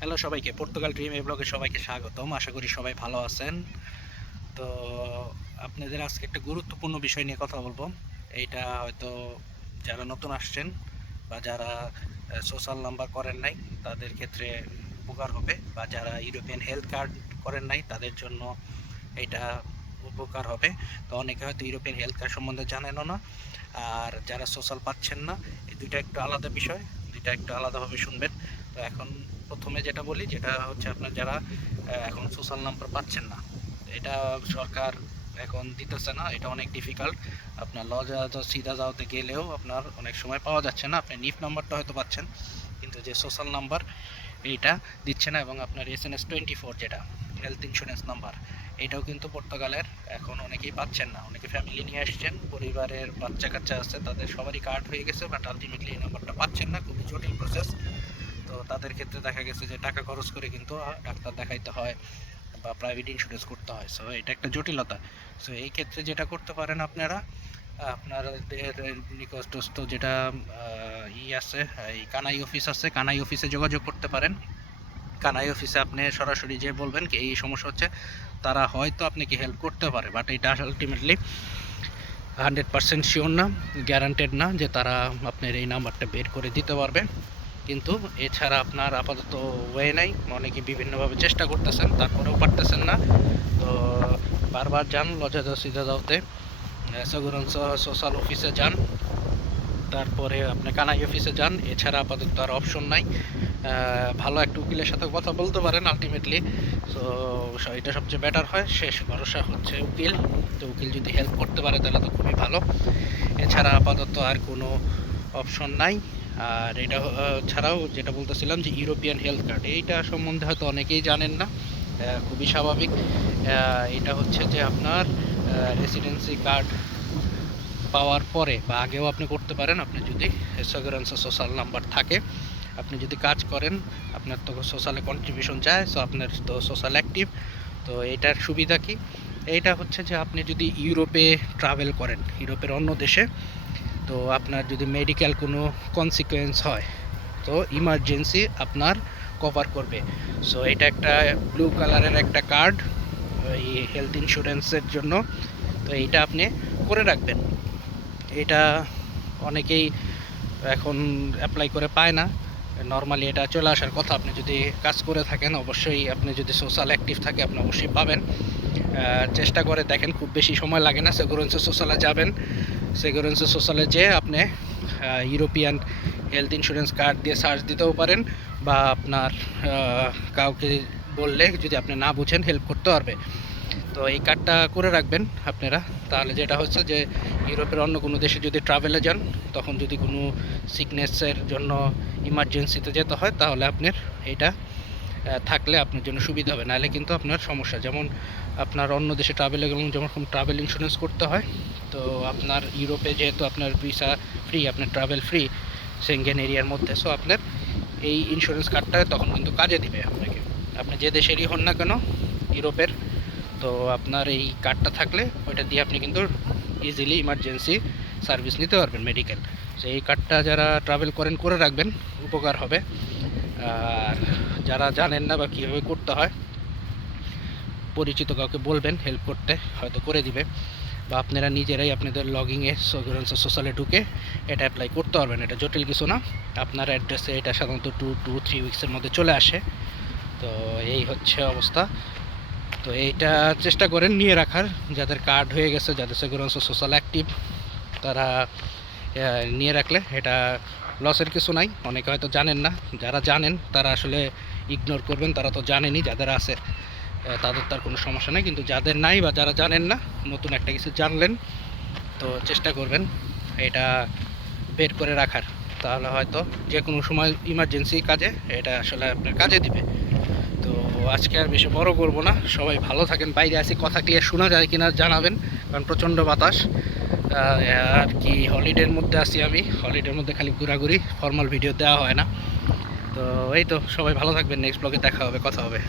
Hello সবাইকে Portugal dream এই ব্লগে সবাইকে স্বাগতম। আশা করি সবাই ভালো আছেন। তো আপনাদের আজকে একটা গুরুত্বপূর্ণ বিষয় নিয়ে কথা বলব। এইটা হয়তো যারা নতুন আসছেন বা যারা সোশ্যাল নাম্বার করেন নাই, তাদের ক্ষেত্রে উপকার হবে। বা যারা ইউরোপিয়ান হেলথ কার্ড করেন নাই, তাদের জন্য এটা উপকার হবে। তো অনেকে হয়তো ইউরোপিয়ান হেলথ কার্ড সম্বন্ধে জানেনও না। আর যারা সোশ্যাল পাচ্ছেন না, এই দুইটা একটু আলাদা বিষয়, দুইটা একটু আলাদাভাবে শুনবেন। তো এখন প্রথমে যেটা বলি, যেটা হচ্ছে আপনার যারা এখন সোশ্যাল নাম্বার পাচ্ছেন না, এটা সরকার এখন দিতেছে না, এটা অনেক ডিফিকাল্ট আপনার লজা সিধা যাওয়াতে গেলেও আপনার অনেক সময় পাওয়া যাচ্ছে না, আপনি নিফ নাম্বারটা হয়তো পাচ্ছেন, কিন্তু যে সোশ্যাল নাম্বার এইটা দিচ্ছে না, এবং আপনার S N S twenty four যেটা হেলথ ইন্স্যুরেন্স নাম্বার এটাও কিন্তু পর্তুগালের এখন অনেকেই পাচ্ছেন না, অনেকে ফ্যামিলি নিয়ে আসছেন পরিবারের বাচ্চা কাচ্চা আছে, তাদের সবারই কার্ড হয়ে গেছে বাট আলটিমেটলি এই নাম্বারটা পাচ্ছেন না, খুবই জটিল প্রসেস তো তাদের ক্ষেত্রে দেখা গেছে যে টাকা খরচ করে কিন্তু ডাক্তার দেখাইতে হয় বা প্রাইভেট ইন্স্যুরেন্স করতে হয়। সো এটা একটা জটিলতা। সো এই ক্ষেত্রে যেটা করতে পারেন আপনারা আপনাদের নিকটস্থ যেটা ই আছে, এই কানাই অফিস আছে, কানাই অফিসে যোগাযোগ করতে পারেন। কানাই অফিসে আপনি সরাসরি যে বলবেন কি, এই সমস্যা হচ্ছে, তারা হয়তো আপনাকে হেল্প করতে পারে বাট এটা আলটিমেটলি হান্ড্রেড পার্সেন্ট শিওর না গ্যারান্টেড না যে তারা আপনার এই নাম্বারটা বের করে দিতে পারবে। কিন্তু এছাড়া আপনার আপাতত ওয়ে নাই। অনেকে বিভিন্নভাবে চেষ্টা করতেছেন, তারপরেও পারতেছেন না। তো বারবার যান লজা সিধা যাওতে। সোশ্যাল অফিসে যান। তারপরে আপনি কানাই অফিসে যান। এছাড়া আপাতত আর অপশন নাই। ভালো একটা উকিলের সাথে কথা বলতে পারেন আলটিমেটলি তো এটা সবচেয়ে বেটার হয়। শেষ ভরসা হচ্ছে উকিল। তো উকিল যদি হেল্প করতে পারে, তাহলে তো খুবই ভালো। এছাড়া আপাতত আর কোনো অপশন নাই। আর এটা ছাড়াও যেটা বলতেছিলাম যে ইউরোপিয়ান হেলথ কার্ড এইটা সম্বন্ধে হয়তো অনেকেই জানেন না খুবই স্বাভাবিক। এটা হচ্ছে যে আপনার রেসিডেন্সি কার্ড পাওয়ার পরে বা আগেও আপনি করতে পারেন, আপনি যদি এসগরেন্স সোশ্যাল নাম্বার থাকে, আপনি যদি কাজ করেন, আপনার তো সোশ্যালে কন্ট্রিবিউশন চায় সো আপনার তো সোশ্যাল অ্যাক্টিভ তো এটার সুবিধা কি? এইটা হচ্ছে যে আপনি যদি ইউরোপে ট্রাভেল করেন ইউরোপের অন্য দেশে তো আপনার যদি মেডিকেল কোনো কনসিকুয়েন্স হয়, তো ইমার্জেন্সি আপনার কভার করবে। সো এটা একটা ব্লু কালারের একটা কার্ড এই হেলথ ইন্স্যুরেন্সের জন্য। তো এইটা আপনি করে রাখবেন। এটা অনেকেই এখন অ্যাপ্লাই করে পায় না। নর্মালি এটা চলে আসার কথা। আপনি যদি কাজ করে থাকেন, অবশ্যই আপনি যদি সোশ্যাল অ্যাক্টিভ থাকে, আপনি অবশ্যই পাবেন। চেষ্টা করে দেখেন, খুব বেশি সময় লাগে না। সেগুরেন্সে সোশ্যালে যাবেন। সেগুরেন্সে সোশ্যালে যেয়ে আপনি ইউরোপিয়ান হেলথ ইন্স্যুরেন্স কার্ড দিয়ে সার্চ দিতেও পারেন বা আপনার কাউকে বললে যদি আপনি না বুঝেন হেল্প করতে পারবে। তো এই কার্ডটা করে রাখবেন আপনারা। তাহলে যেটা হচ্ছে যে, ইউরোপের অন্য কোনো দেশে যদি ট্রাভেলে যান, তখন যদি কোনো সিকনেসের জন্য ইমার্জেন্সিতে যেতে হয়, তাহলে আপনার এটা থাকলে আপনার জন্য সুবিধা হবে। নাহলে কিন্তু আপনার সমস্যা। যেমন আপনার অন্য দেশে ট্রাভেলে গেলেন যেমন ট্রাভেল ইন্স্যুরেন্স করতে হয়, তো আপনার ইউরোপে যেহেতু আপনার ভিসা ফ্রি আপনার ট্রাভেল ফ্রি সেঙ্গেন এরিয়ার মধ্যে সো আপনার এই ইন্স্যুরেন্স কার্ডটা তখন কিন্তু কাজে দিবে আপনাকে। আপনি যে দেশেরই হন না কেন, ইউরোপের তো আপনার এই কার্ডটা থাকলে ওইটা দিয়ে আপনি কিন্তু ইজিলি ইমার্জেন্সি সার্ভিস নিতে পারবেন মেডিকেল তো এই কার্ডটা যারা ট্রাভেল করেন, করে রাখবেন, উপকার হবে। আর যারা জানেন না বা কীভাবে করতে হয়, পরিচিত কাউকে বলবেন হেল্প করতে, হয়তো করে দিবে। বা আপনারা নিজেরাই আপনাদের লগিংয়ে সোশ্যালে ঢুকে এটা অ্যাপ্লাই করতে পারবেন। এটা জটিল কিছু না। আপনার অ্যাড্রেসে এটা সাধারণত টু টু থ্রি উইক্সের মধ্যে চলে আসে। তো এই হচ্ছে অবস্থা। তো এইটা চেষ্টা করেন নিয়ে রাখার। যাদের কার্ড হয়ে গেছে, যাদের সেগুরেন্স সোশ্যাল অ্যাক্টিভ তারা নিয়ে রাখলে এটা লসের কিছু নাই। অনেকে হয়তো জানেন না। যারা জানেন, তারা আসলে ইগনোর করবেন। তারা তো জানেনই, যাদের আছে তাদের তার কোনো সমস্যা নেই। কিন্তু যাদের নাই বা যারা জানেন না, নতুন একটা কিছু জানলেন, তো চেষ্টা করবেন এটা বের করে রাখার। তাহলে হয়তো যে কোনো সময় ইমার্জেন্সি কাজে এটা আসলে আপনার কাজে দিবে। আজকে আর বেশি বড় করব না। সবাই ভালো থাকেন, বাইরে আসি কথা ক্লিয়ার শোনা যায় কিনা জানাবেন, কারণ প্রচণ্ড বাতাস। আর কি হলিডের মধ্যে আছি আমি হলিডের মধ্যে খালি ঘোরাঘুরি ফর্মাল ভিডিও দেওয়া হয় না। তো এই তো, সবাই ভালো থাকবেন নেক্সট ব্লগে দেখা হবে, কথা হবে।